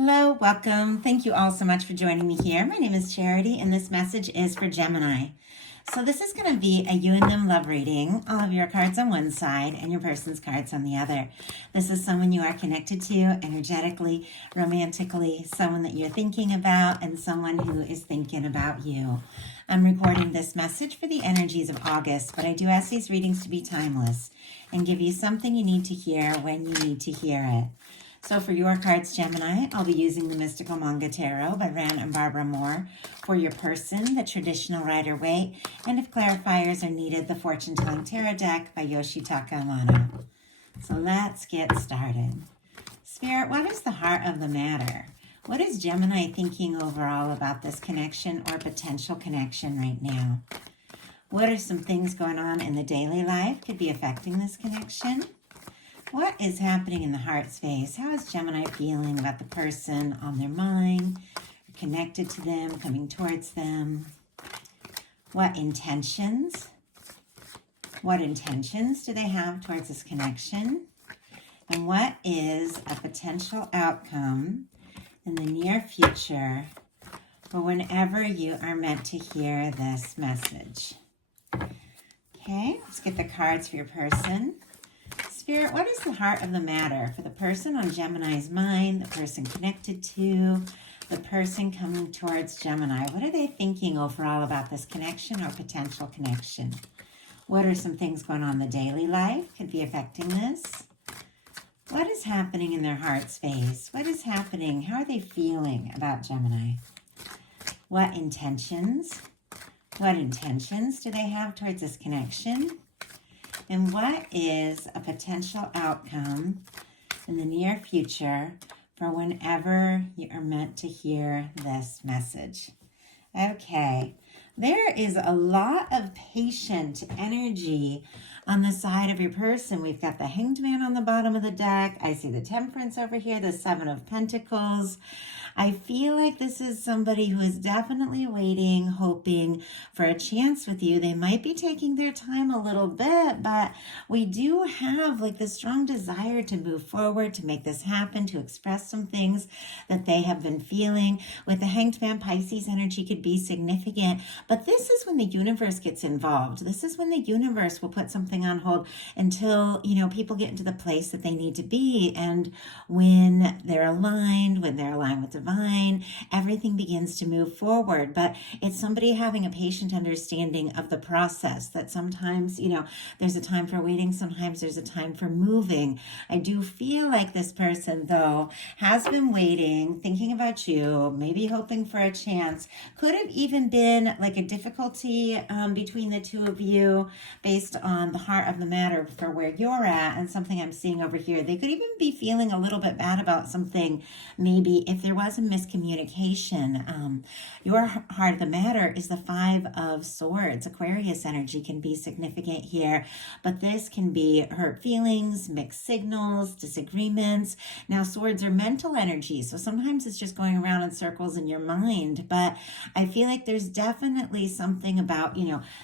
Hello, welcome. Thank you all so much for joining me here. My name is Charity, and this message is for Gemini. So this is going to be a you and them love reading. All of your cards on one side and your person's cards on the other. This is someone you are connected to energetically, romantically, someone that you're thinking about, and someone who is thinking about you. I'm recording this message for the energies of August, but I do ask these readings to be timeless and give you something you need to hear when you need to hear it. So for your cards, Gemini, I'll be using the Mystical Manga Tarot by Ran and Barbara Moore. For your person, the Traditional Rider-Waite. And if clarifiers are needed, the Fortune Telling Tarot deck by Yoshitaka Amano. So let's get started. Spirit, what is the heart of the matter? What is Gemini thinking overall about this connection or potential connection right now? What are some things going on in the daily life could be affecting this connection? What is happening in the heart space? How is Gemini feeling about the person on their mind, connected to them, coming towards them? What intentions do they have towards this connection? And what is a potential outcome in the near future for whenever you are meant to hear this message? Okay, let's get the cards for your person. Spirit, what is the heart of the matter for the person on Gemini's mind, the person connected to, the person coming towards Gemini? What are they thinking overall about this connection or potential connection? What are some things going on in the daily life could be affecting this? What is happening in their heart space? What is happening? How are they feeling about Gemini? What intentions do they have towards this connection? And what is a potential outcome in the near future for whenever you are meant to hear this message? Okay, there is a lot of patient energy on the side of your person. We've got the Hanged Man on the bottom of the deck. I see the Temperance over here, the Seven of Pentacles. I feel like this is somebody who is definitely waiting, hoping for a chance with you. They might be taking their time a little bit, but we do have like the strong desire to move forward, to make this happen, to express some things that they have been feeling. With the Hanged Man, Pisces energy could be significant, but this is when the universe gets involved. This is when the universe will put something on hold until, people get into the place that they need to be. And when they're aligned with divine, everything begins to move forward. But it's somebody having a patient understanding of the process, that sometimes, there's a time for waiting, sometimes there's a time for moving. I do feel like this person, though, has been waiting, thinking about you, maybe hoping for a chance. Could have even been like a difficulty between the two of you based on the heart of the matter for where you're at, and something I'm seeing over here. They could even be feeling a little bit bad about something, maybe if there was a miscommunication. Your heart of the matter is the Five of Swords. Aquarius energy can be significant here, but this can be hurt feelings, mixed signals, disagreements. Now, swords are mental energy, so sometimes it's just going around in circles in your mind, but I feel like there's definitely something about,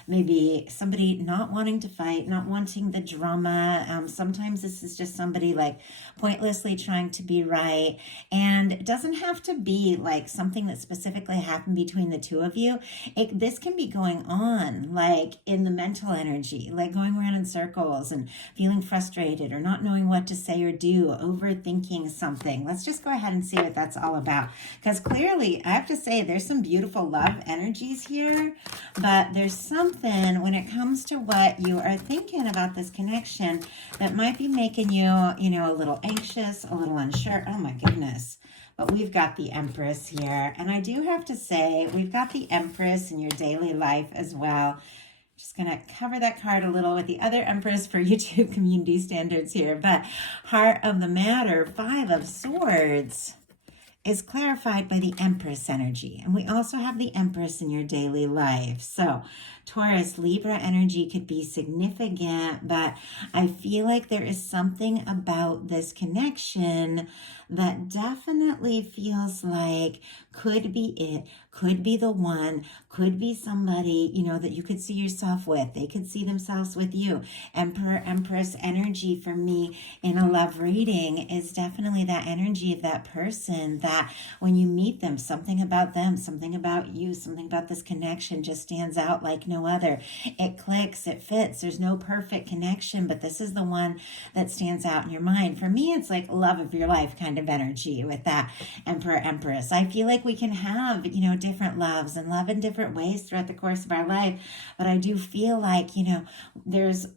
maybe somebody not wanting to fight, not wanting the drama. Sometimes this is just somebody like pointlessly trying to be right, and it doesn't have to be like something that specifically happened between the two of you. This can be going on like in the mental energy, like going around in circles and feeling frustrated or not knowing what to say or do, overthinking something. Let's just go ahead and see what that's all about, because clearly I have to say there's some beautiful love energies here, but there's something when it comes to what you are thinking about this connection that might be making you, a little anxious, a little unsure. Oh my goodness. But we've got the Empress here. And I do have to say, we've got the Empress in your daily life as well. Just going to cover that card a little with the other Empress for YouTube community standards here. But heart of the matter, Five of Swords, is clarified by the Empress energy. And we also have the Empress in your daily life. So Taurus, Libra energy could be significant, but I feel like there is something about this connection that definitely feels like could be it, could be the one, could be somebody, you know, that you could see yourself with. They could see themselves with you. Emperor, Empress energy for me in a love reading is definitely that energy of that person that when you meet them, something about them, something about you, something about this connection just stands out like no other. It clicks, it fits. There's no perfect connection, but this is the one that stands out in your mind. For me, it's like love of your life kind of energy with that Emperor, Empress. I feel like we can have, you know, different loves and love in different ways throughout the course of our life, but I do feel like, you know, there's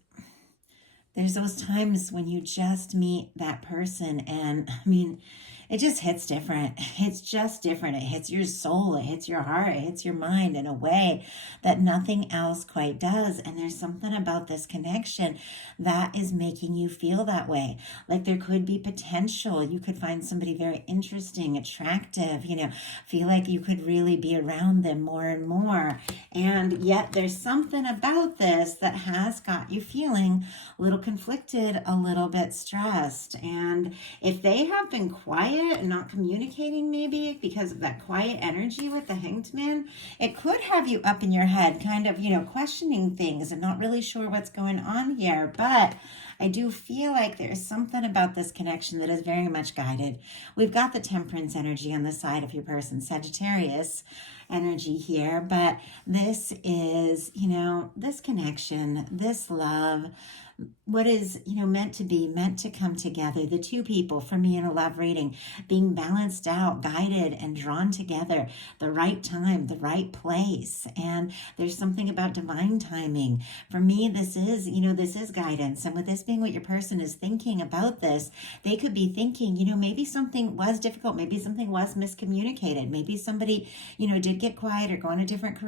those times when you just meet that person, and I mean, it just hits different. It's just different. It hits your soul, it hits your heart, it hits your mind in a way that nothing else quite does. And there's something about this connection that is making you feel that way. Like there could be potential. You could find somebody very interesting, attractive, you know, feel like you could really be around them more and more. And yet there's something about this that has got you feeling a little conflicted, a little bit stressed. And if they have been quiet and not communicating, maybe because of that quiet energy with the Hanged Man, it could have you up in your head, kind of, you know, questioning things and not really sure what's going on here. But I do feel like there's something about this connection that is very much guided. We've got the Temperance energy on the side of your person, Sagittarius energy here, but this is, you know, this connection, this love, what is, you know, meant to be, meant to come together. The two people, for me in a love reading, being balanced out, guided and drawn together, the right time, the right place. And there's something about divine timing. For me, this is, you know, this is guidance. And with this being what your person is thinking about this, they could be thinking, you know, maybe something was difficult. Maybe something was miscommunicated. Maybe somebody, you know, did get quiet or go in a different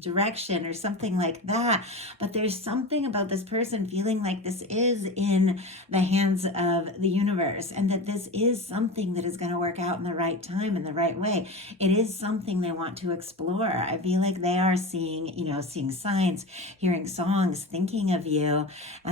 direction or something like that. But there's something about this person feeling like this is in the hands of the universe, and that this is something that is going to work out in the right time, in the right way. It is something they want to explore. I feel like they are seeing, you know, seeing signs, hearing songs, thinking of you.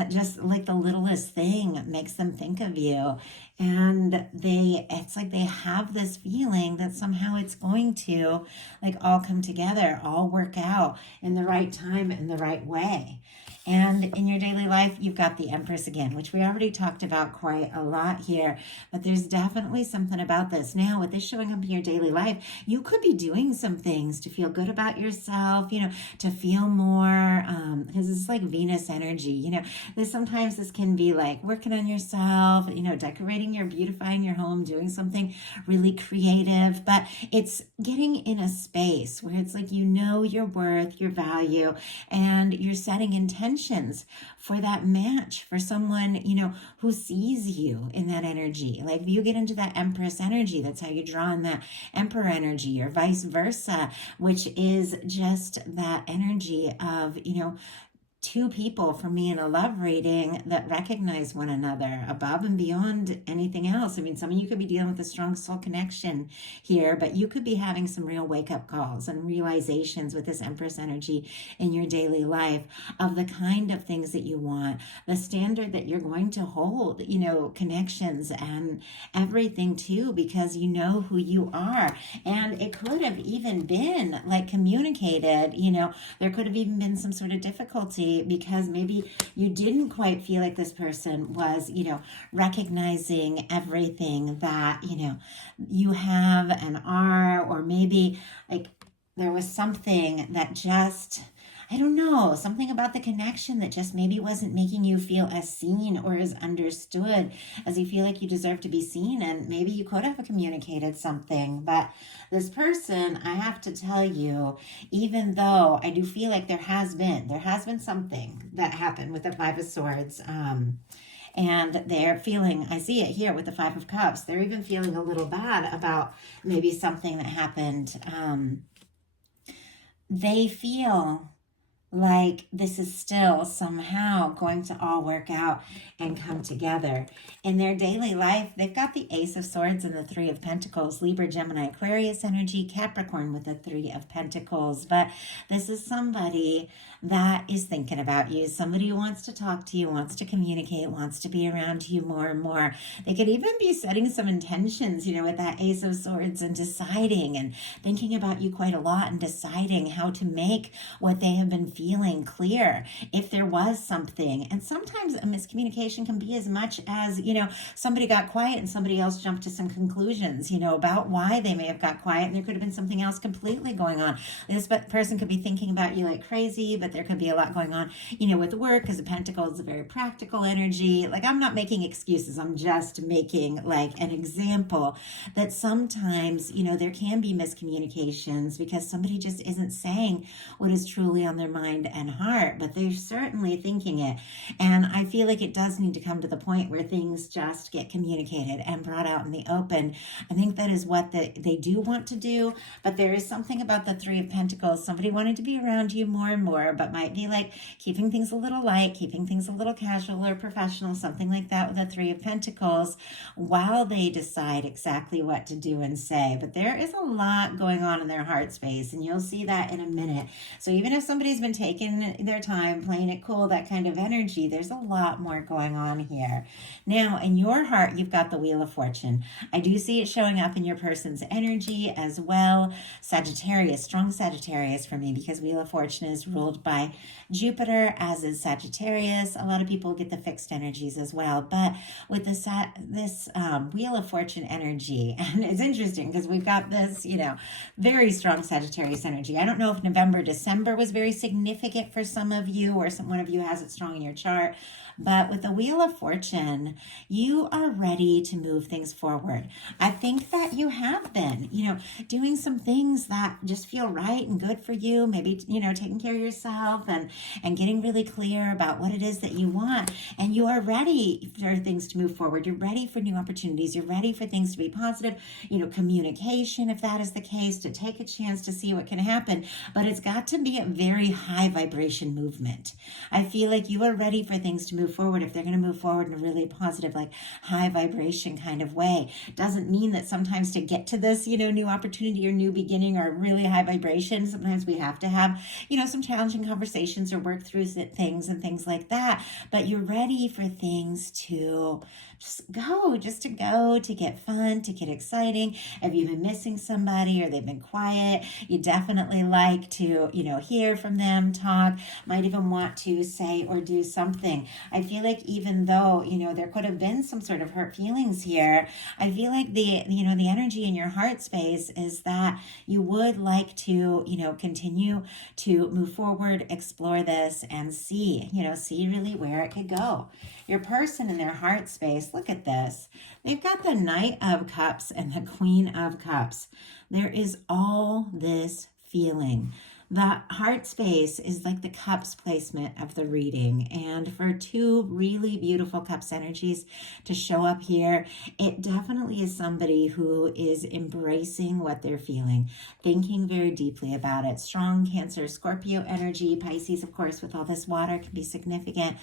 Just like the littlest thing makes them think of you. And it's like they have this feeling that somehow it's going to like all come together, all work out in the right time, in the right way. And in your daily life, you've got the Empress again, which we already talked about quite a lot here. But there's definitely something about this. Now, with this showing up in your daily life, you could be doing some things to feel good about yourself, you know, to feel more, because it's like Venus energy, you know. Sometimes this can be like working on yourself, you know, decorating beautifying your home, doing something really creative. But it's getting in a space where it's like, you know, your worth, your value, and you're setting intentions for that match, for someone, you know, who sees you in that energy. Like if you get into that Empress energy, that's how you draw in that Emperor energy, or vice versa, which is just that energy of, you know, two people for me in a love reading that recognize one another above and beyond anything else. I mean, some of you could be dealing with a strong soul connection here, but you could be having some real wake-up calls and realizations with this Empress energy in your daily life of the kind of things that you want, the standard that you're going to hold, you know, connections and everything too, because you know who you are. And it could have even been like communicated, you know, there could have even been some sort of difficulty because maybe you didn't quite feel like this person was, you know, recognizing everything that, you know, you have and are, or maybe like there was something that just, I don't know, something about the connection that just maybe wasn't making you feel as seen or as understood as you feel like you deserve to be seen. And maybe you could have communicated something. But this person, I have to tell you, even though I do feel like there has been something that happened with the Five of Swords, and they're feeling, I see it here with the Five of Cups, they're even feeling a little bad about maybe something that happened. They feel like this is still somehow going to all work out and come together. In their daily life, they've got the Ace of Swords and the Three of Pentacles, Libra, Gemini, Aquarius energy, Capricorn with the Three of Pentacles. But this is somebody that is thinking about you, somebody who wants to talk to you, wants to communicate, wants to be around you more and more. They could even be setting some intentions, with that Ace of Swords and deciding and thinking about you quite a lot and deciding how to make what they have been feeling clear if there was something. And sometimes a miscommunication can be as much as, somebody got quiet and somebody else jumped to some conclusions, about why they may have got quiet, and there could have been something else completely going on. This person could be thinking about you like crazy, but there could be a lot going on, with work, because the Pentacle is a very practical energy. Like, I'm not making excuses. I'm just making like an example that sometimes, there can be miscommunications because somebody just isn't saying what is truly on their mind and heart, but they're certainly thinking it. And I feel like it does need to come to the point where things just get communicated and brought out in the open. I think that is what they do want to do, but there is something about the Three of Pentacles, somebody wanting to be around you more and more, but might be like keeping things a little light, keeping things a little casual or professional, something like that with the Three of Pentacles, while they decide exactly what to do and say. But there is a lot going on in their heart space, and you'll see that in a minute. So even if somebody's been taking their time, playing it cool, that kind of energy, there's a lot more going on here. Now, in your heart, you've got the Wheel of Fortune. I do see it showing up in your person's energy as well. Sagittarius, strong Sagittarius for me, because Wheel of Fortune is ruled by Jupiter, as is Sagittarius. A lot of people get the fixed energies as well. But with this Wheel of Fortune energy, and it's interesting because we've got this, very strong Sagittarius energy. I don't know if November, December was very significant for some of you, or one of you has it strong in your chart. But with the Wheel of Fortune, you are ready to move things forward. I think that you have been, doing some things that just feel right and good for you. Maybe, taking care of yourself and getting really clear about what it is that you want. And you are ready for things to move forward. You're ready for new opportunities. You're ready for things to be positive, communication, if that is the case, to take a chance to see what can happen. But it's got to be a very high vibration movement. I feel like you are ready for things to move forward if they're going to move forward in a really positive, like high vibration kind of way. Doesn't mean that sometimes to get to this, new opportunity or new beginning or really high vibration, sometimes we have to have, some challenging conversations or work through things and things like that. But you're ready for things to to get fun, to get exciting. If you've been missing somebody or they've been quiet, you definitely like to, hear from them, talk, might even want to say or do something. I feel like even though, there could have been some sort of hurt feelings here, I feel like the energy in your heart space is that you would like to, continue to move forward, explore this, and see really where it could go. Your person in their heart space, look at this. They've got the Knight of Cups and the Queen of Cups. There is all this feeling. The heart space is like the cups placement of the reading. And for two really beautiful cups energies to show up here, it definitely is somebody who is embracing what they're feeling, thinking very deeply about it. Strong Cancer, Scorpio energy, Pisces, of course, with all this water can be significant.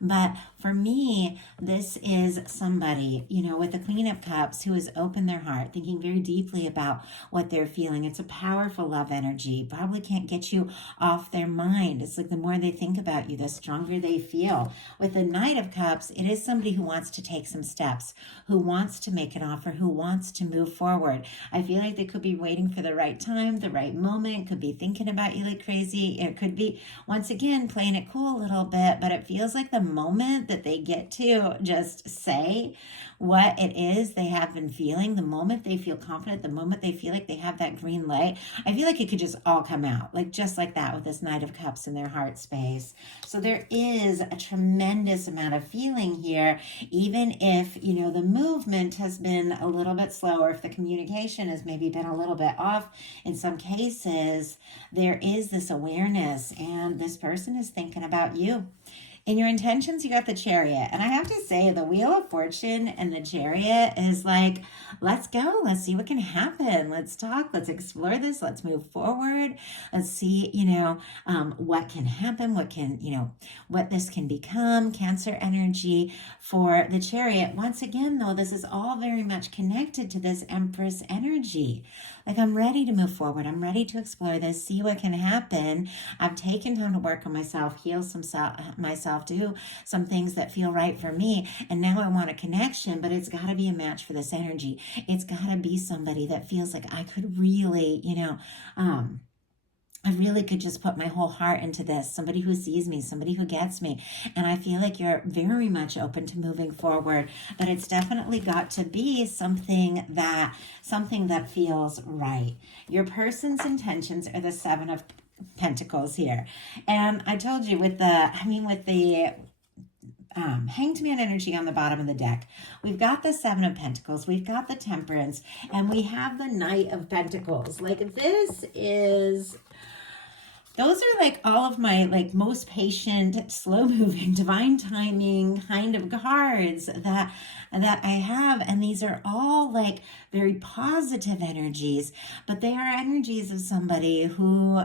But for me, this is somebody, with the Queen of Cups who has opened their heart, thinking very deeply about what they're feeling. It's a powerful love energy. Probably can't get you off their mind. It's like the more they think about you, the stronger they feel. With the Knight of Cups, it is somebody who wants to take some steps, who wants to make an offer, who wants to move forward. I feel like they could be waiting for the right time, the right moment, could be thinking about you like crazy. It could be, once again, playing it cool a little bit, but it feels like the moment that they get to just say what it is they have been feeling, the moment they feel confident, the moment they feel like they have that green light, I feel like it could just all come out, like just like that with this Knight of Cups in their heart space. So there is a tremendous amount of feeling here, even if, the movement has been a little bit slower, if the communication has maybe been a little bit off in some cases, there is this awareness, and this person is thinking about you. In your intentions, you got the Chariot. And I have to say, the Wheel of Fortune and the Chariot is like, let's go. Let's see what can happen. Let's talk. Let's explore this. Let's move forward. Let's see, what can happen, what can, what this can become. Cancer energy for the Chariot. Once again, though, this is all very much connected to this Empress energy. Like, I'm ready to move forward. I'm ready to explore this, see what can happen. I've taken time to work on myself, heal myself, do some things that feel right for me. And now I want a connection, but it's got to be a match for this energy. It's got to be somebody that feels like I could really, I really could just put my whole heart into this. Somebody who sees me, somebody who gets me. And I feel like you're very much open to moving forward, but it's definitely got to be something that feels right. Your person's intentions are the Seven of Pentacles here. And I told you with the Hanged Man energy on the bottom of the deck, we've got the Seven of Pentacles, we've got the Temperance, and we have the Knight of Pentacles. Like, those are like all of my most patient, slow moving, divine timing kind of cards that I have. And these are all like very positive energies, but they are energies of somebody who,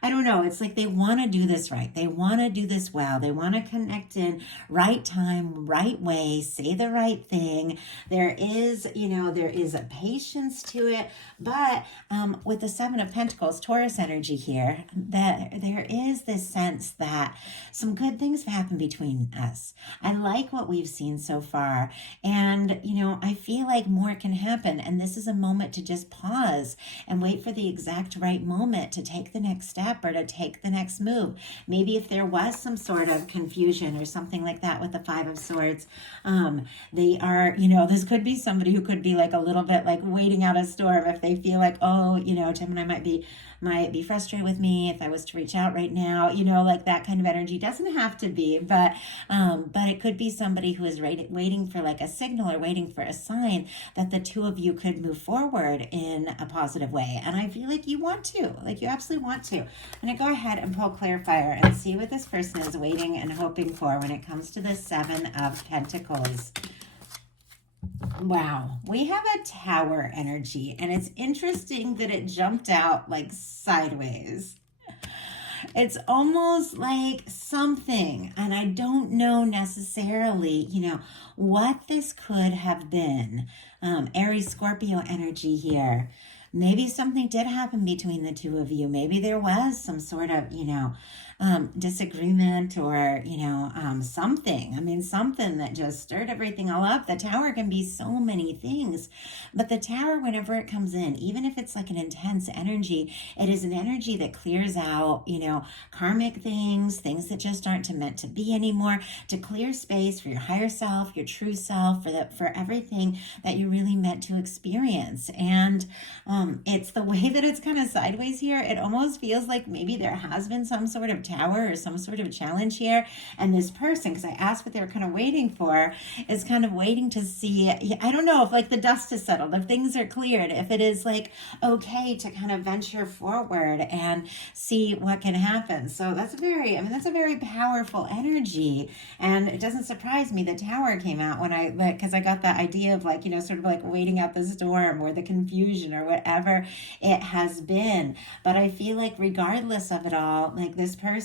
I don't know, it's like they want to do this right. They want to do this well. They want to connect in right time, right way, say the right thing. There is a patience to it, but with the Seven of Pentacles, Taurus energy here, that there is this sense that some good things have happened between us. I like what we've seen so far, and I feel like more can happen, and this is a moment to just pause and wait for the exact right moment to take the next step or to take the next move. Maybe if there was some sort of confusion or something like that with the Five of Swords, they are, this could be somebody who could be like a little bit like waiting out a storm if they feel like, Gemini might be frustrated with me if I was to reach out right now, like that kind of energy. Doesn't have to be, but it could be somebody who is waiting for like a signal or waiting for a sign that the two of you could move forward in a positive way. And I feel like you want to, you absolutely want to. I'm going to go ahead and pull Clarifier and see what this person is waiting and hoping for when it comes to the Seven of Pentacles. Wow, we have a Tower energy, and it's interesting that it jumped out like sideways. It's almost like something, and I don't know necessarily, what this could have been. Aries Scorpio energy here. Maybe something did happen between the two of you. Maybe there was some sort of, disagreement or, something. Something that just stirred everything all up. The Tower can be so many things, but the Tower, whenever it comes in, even if it's like an intense energy, it is an energy that clears out, karmic things that just aren't meant to be anymore, to clear space for your higher self, your true self, for everything that you really meant to experience. And it's the way that it's kind of sideways here. It almost feels like maybe there has been some sort of tower or some sort of challenge here. And this person, because I asked what they were kind of waiting for, is kind of waiting to see, I don't know, if like the dust is settled, if things are cleared, if it is like okay to kind of venture forward and see what can happen. So that's a very powerful energy. And it doesn't surprise me the Tower came out because I got that idea of sort of like waiting out the storm or the confusion or whatever it has been. But I feel like regardless of it all, like this person,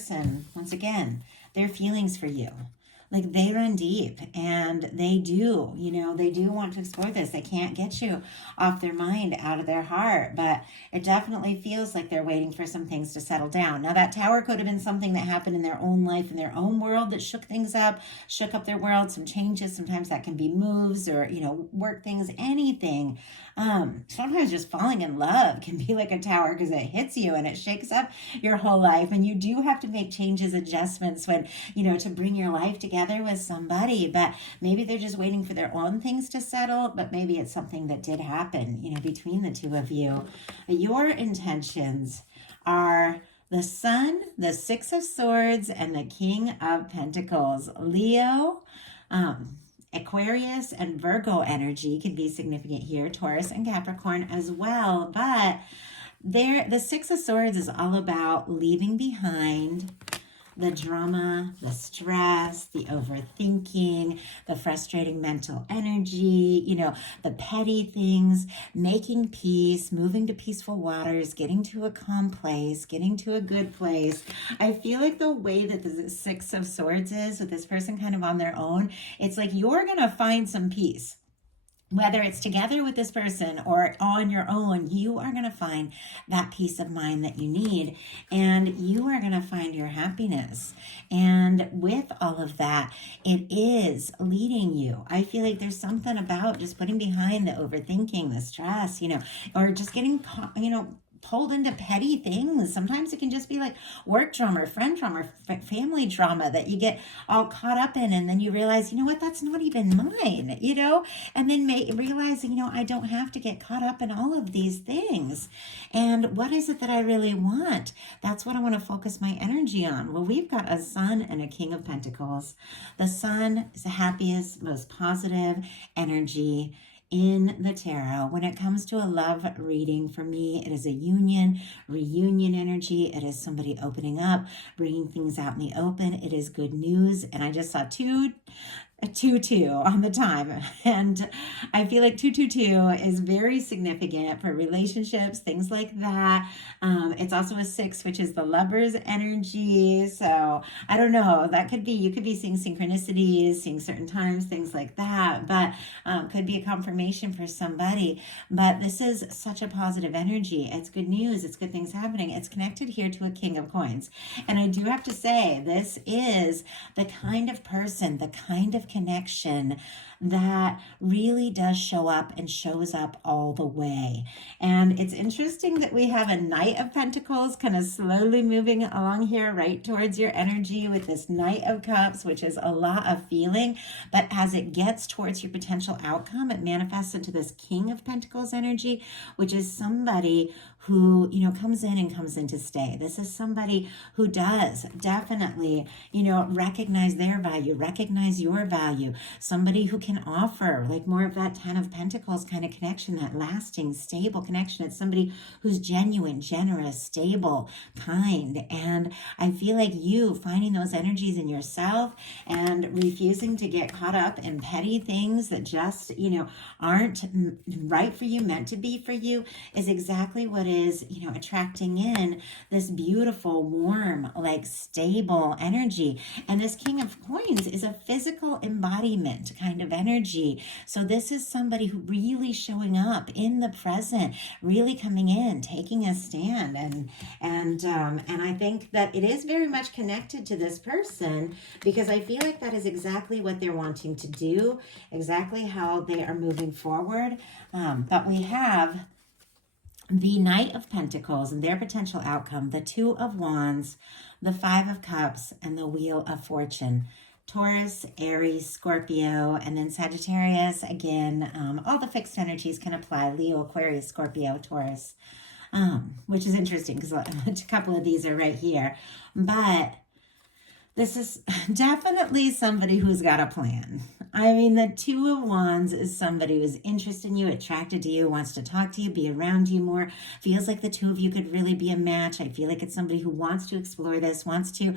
once again, their feelings for you, like they run deep, and they do want to explore this. They can't get you off their mind, out of their heart, but it definitely feels like they're waiting for some things to settle down. Now that Tower could have been something that happened in their own life, in their own world, that shook things up, shook up their world, some changes. Sometimes that can be moves or, work things, anything. Sometimes just falling in love can be like a Tower because it hits you and it shakes up your whole life. And you do have to make changes, adjustments when, to bring your life together with somebody, but maybe they're just waiting for their own things to settle, but maybe it's something that did happen, between the two of you. Your intentions are the Sun, the Six of Swords, and the King of Pentacles. Leo, Aquarius, and Virgo energy can be significant here. Taurus and Capricorn as well, but the Six of Swords is all about leaving behind the drama, the stress, the overthinking, the frustrating mental energy, the petty things, making peace, moving to peaceful waters, getting to a calm place, getting to a good place. I feel like the way that the Six of Swords is with this person kind of on their own, it's like you're going to find some peace. Whether it's together with this person or on your own, you are going to find that peace of mind that you need, and you are going to find your happiness. And with all of that, it is leading you. I feel like there's something about just putting behind the overthinking, the stress, or just getting, pulled into petty things. Sometimes it can just be like work drama, friend drama, family drama that you get all caught up in, and then you realize, that's not even mine, and then realizing, I don't have to get caught up in all of these things. And what is it that I really want? That's what I want to focus my energy on. Well, we've got a Sun and a King of Pentacles. The Sun is the happiest, most positive energy in the tarot. When it comes to a love reading, for me, it is a reunion energy. It is somebody opening up, bringing things out in the open. It is good news. And I just saw a 2-2 on the time, and I feel like 2-2-2 is very significant for relationships, things like that. It's also a 6, which is the Lover's energy. So I don't know, that could be, you could be seeing synchronicities, seeing certain times, things like that, but could be a confirmation for somebody. But this is such a positive energy. It's good news. It's good things happening. It's connected here to a King of Coins. And I do have to say, this is the kind of person, the kind of connection that really does show up and shows up all the way. And it's interesting that we have a Knight of Pentacles kind of slowly moving along here right towards your energy with this Knight of Cups, which is a lot of feeling, but as it gets towards your potential outcome, it manifests into this King of Pentacles energy, which is somebody who, comes in and comes in to stay. This is somebody who does definitely, recognize their value, recognize your value, somebody who can offer like more of that 10 of Pentacles kind of connection, that lasting, stable connection. It's somebody who's genuine, generous, stable, kind. And I feel like you finding those energies in yourself and refusing to get caught up in petty things that just, aren't right for you, meant to be for you, is exactly what is, attracting in this beautiful, warm, like stable energy. And this King of Coins is a physical embodiment kind of energy. So this is somebody who really showing up in the present, really coming in, taking a stand. And I think that it is very much connected to this person, because I feel like that is exactly what they're wanting to do, exactly how they are moving forward. But we have the Knight of Pentacles and their potential outcome, the Two of Wands, the Five of Cups, and the Wheel of Fortune. Taurus, Aries, Scorpio, and then Sagittarius. Again, all the fixed energies can apply. Leo, Aquarius, Scorpio, Taurus, which is interesting because a couple of these are right here. But this is definitely somebody who's got a plan. I mean, the Two of Wands is somebody who's interested in you, attracted to you, wants to talk to you, be around you more, feels like the two of you could really be a match. I feel like it's somebody who wants to explore this, wants to,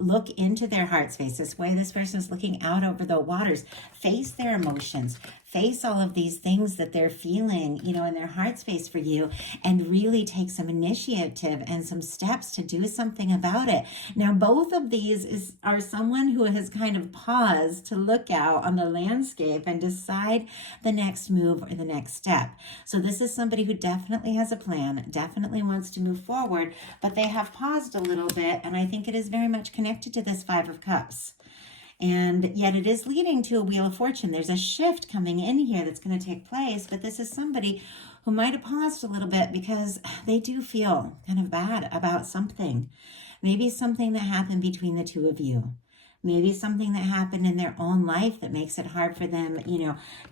look into their heart space, this way this person is looking out over the waters, face their emotions, face all of these things that they're feeling, in their heart space for you, and really take some initiative and some steps to do something about it. Now, both of these are someone who has kind of paused to look out on the landscape and decide the next move or the next step. So this is somebody who definitely has a plan, definitely wants to move forward, but they have paused a little bit, and I think it is very much connected to this Five of Cups. And yet it is leading to a Wheel of Fortune. There's a shift coming in here that's going to take place, but this is somebody who might have paused a little bit because they do feel kind of bad about something. Maybe something that happened between the two of you. Maybe something that happened in their own life that makes it hard for them,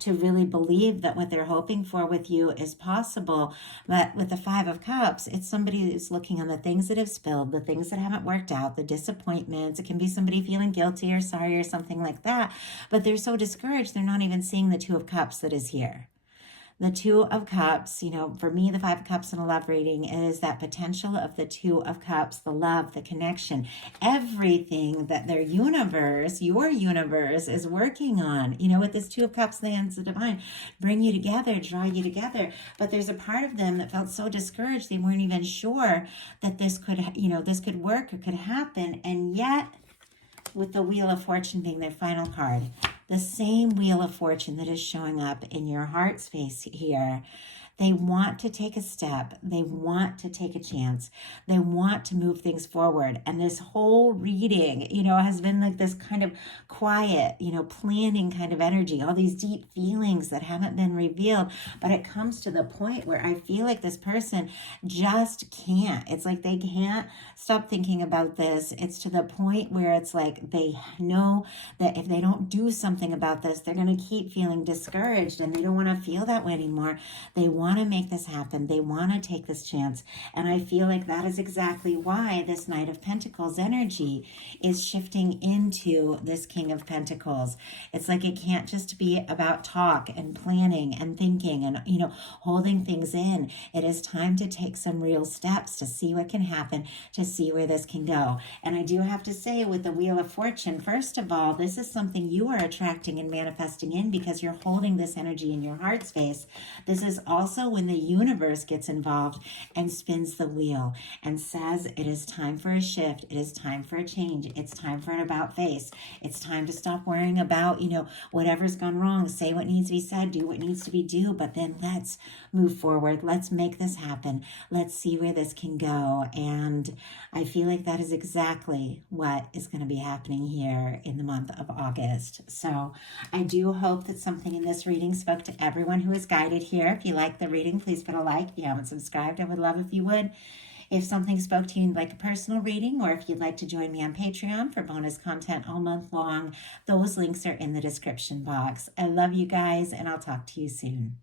to really believe that what they're hoping for with you is possible. But with the Five of Cups, it's somebody who's looking on the things that have spilled, the things that haven't worked out, the disappointments. It can be somebody feeling guilty or sorry or something like that. But they're so discouraged, they're not even seeing the Two of Cups that is here. The Two of Cups, you know, for me, the Five of Cups in a love reading is that potential of the Two of Cups, the love, the connection, everything that their universe, your universe, is working on. You know, with this Two of Cups, the hands of the divine, bring you together, draw you together. But there's a part of them that felt so discouraged, they weren't even sure that this could, you know, this could work or could happen. And yet, with the Wheel of Fortune being their final card, the same Wheel of Fortune that is showing up in your heart space here, they want to take a step. They want to take a chance. They want to move things forward. And this whole reading, you know, has been like this kind of quiet, you know, planning kind of energy, all these deep feelings that haven't been revealed. But it comes to the point where I feel like this person just can't. It's like they can't stop thinking about this. It's to the point where it's like they know that if they don't do something about this, they're going to keep feeling discouraged, and they don't want to feel that way anymore. They want to make this happen. They want to take this chance. And I feel like that is exactly why this Knight of Pentacles energy is shifting into this King of Pentacles. It's like it can't just be about talk and planning and thinking and, you know, holding things in. It is time to take some real steps to see what can happen, to see where this can go. And I do have to say, with the Wheel of Fortune, first of all, this is something you are attracting and manifesting in because you're holding this energy in your heart space. This is also when the universe gets involved and spins the wheel and says it is time for a shift, it is time for a change, it's time for an about face, it's time to stop worrying about, you know, whatever's gone wrong, say what needs to be said, do what needs to be done, but then let's move forward, let's make this happen, let's see where this can go. And I feel like that is exactly what is going to be happening here in the month of August. So I do hope that something in this reading spoke to everyone who is guided here. If you like the reading, please put a like. If you haven't subscribed, I would love if you would. If something spoke to you like a personal reading, or if you'd like to join me on Patreon for bonus content all month long, those links are in the description box. I love you guys, and I'll talk to you soon.